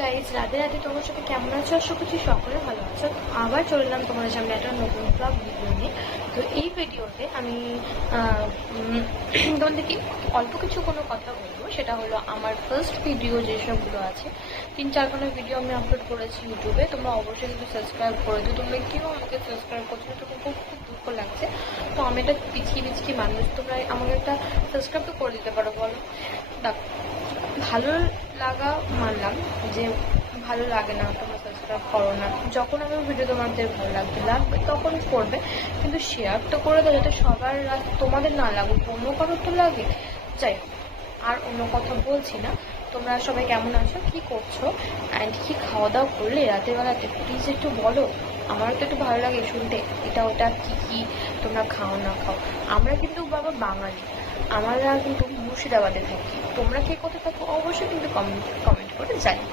Guys, Radhe Radhe. তোমার সাথে কেমন আছো? আশা করছি সকলে ভালো আছো। আবার চলে এলাম তোমাদের সামনে একটা নতুন ব্লগ ভিডিও নিয়ে। তো এই ভিডিওতে আমি তোমাদেরকে অল্প কিছু কোনো কথা বলবো। সেটা হলো আমার ফার্স্ট ভিডিও যেসবগুলো আছে, 3-4খানা ভিডিও আমি আপলোড করেছি ইউটিউবে। তোমরা অবশ্যই কিন্তু সাবস্ক্রাইব করে দিও। তোমরা কেউ আমাকে সাবস্ক্রাইব করছো না, তো খুব খুব দুঃখ লাগছে। তো আমি একটা পিছিয়ে মানুষ, তোমরা আমাকে একটা সাবস্ক্রাইব তো করে দিতে পারো, বলো। দেখো, ভালো লাগা মানলাম যে ভালো লাগে না, তোমরা সাবস্ক্রাইব করো না। যখন আমি ভিডিও তোমাদের ভালো লাগবে তখন করবে, কিন্তু শেয়ার তো করে দেয় যাতে সবার তোমাদের না লাগুক, অন্য কারোর তো লাগে। যাই হোক, আর অন্য কথা বলছি না। তোমরা সবাই কেমন আছো, কি করছো, অ্যান্ড কি খাওয়া দাওয়া করলে রাতের বেলাতে প্লিজ একটু বলো। আমারও তো একটু ভালো লাগে শুনতে এটা ওটা কি তোমরা খাও না খাও। আমরা কিন্তু বাবা বাঙালি, আমরা কিন্তু মুর্শিদাবাদে থাকি। তোমরা কে কোথায় থাকো অবশ্যই কিন্তু কমেন্ট করে জানি।